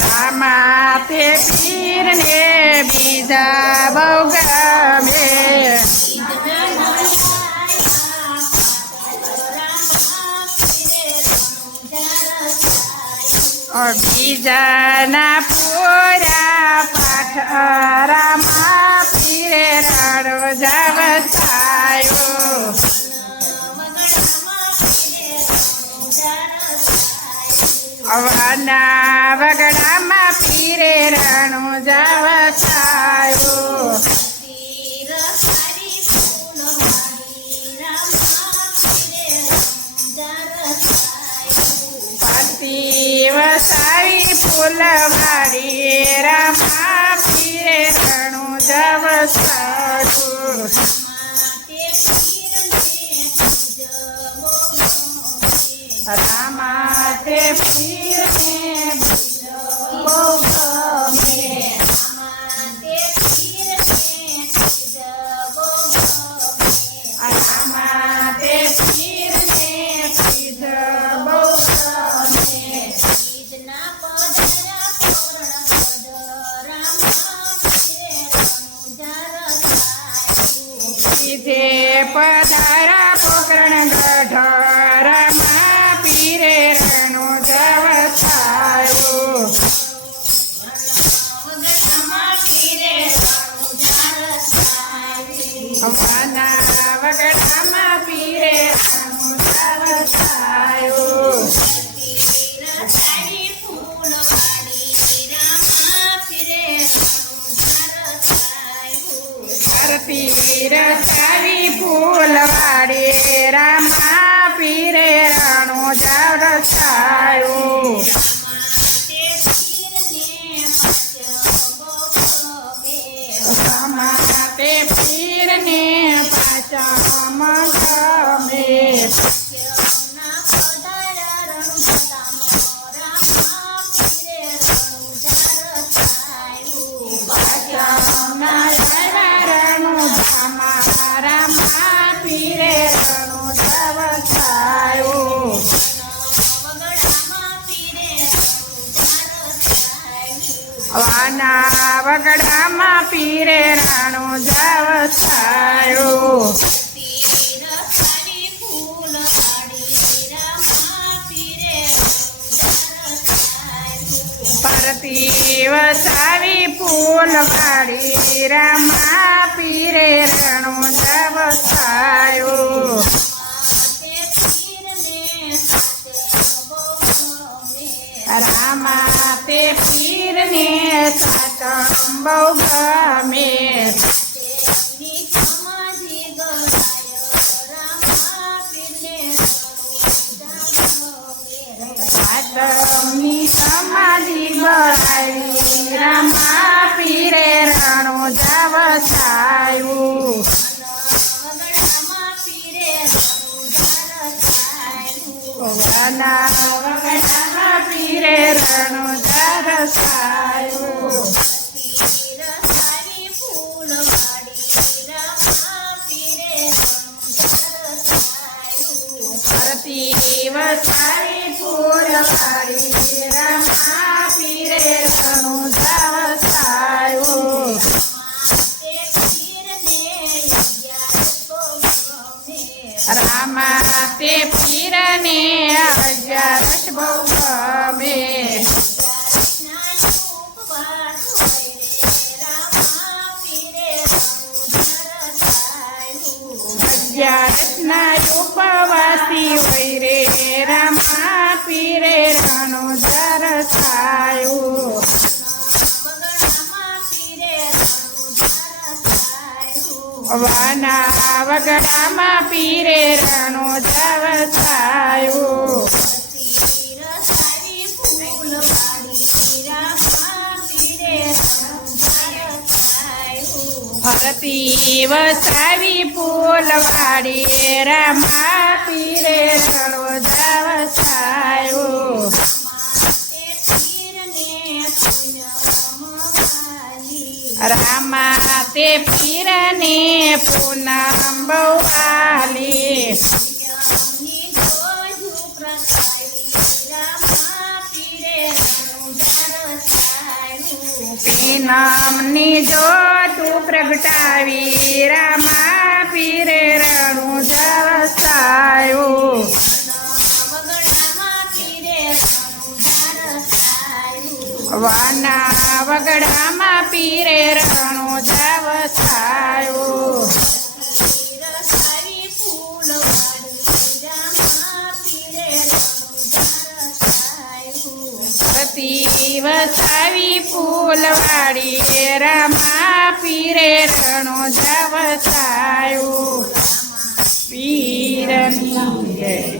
રામા તે પીરને બીજા બહુ ગમે બીજાના પૂરા પાઠ રામા પીરે રણોજા વસાયો અવાના વગડામાં પીરે રણોજા વસાયો વસાવી ફૂલવાડી રામા પીરે રણોજા વસાયો રામા તે પીરને બહુ ગમે રામા તે પીરને બીજ બહુ ગમે પધારા પોકરણ ગઢ રામા પીરે રણોજા વસાયો અવાના વગડામાં પીરે રણોજા વસાયો રસાવી ફૂલવાડી રામા પીરે રણોજા વસાયો રામા તે પીરને પાચમ ગમે રામા પીરે રણોજા વસાયો વાના વગડામાં પીરે રણોજા વસાયો પરતી વસાવી ફૂલવાડી રામા પીરે રણોજા વસાયો રામા તે પીરને સાચમ બહુ ગમે સાચમની સમાધિ ગળાવી રામા પીરે રણોજા વસાયો વાના વગડામાં પીરે રણોજા વસાયો પરતી વસાવી ફૂલવાડી રામા પીરે રણોજા વસાયો રામા તે પીરને અગિયારસ બહુ ગમે અગિયારસના ઉપવાસી હોય રે રામા પીરે રણોજા વસાયો વાના વગડામાં પીરે રણોજા વસાયો ભરતી વસાવી ફૂલવાડી રામા પીરે રણોજા વસાયો રામા તે પીરને પૂનમ બહુ વાલી નામની જ્યોતું પ્રગટાવી રામા પીરે રણુજ વસાયું વાના વગડામાં પીરે રણુજ વસાયું સતી વસાવી ફૂલવાડી રામા પીરે રણુજ વસાયું પીરની જય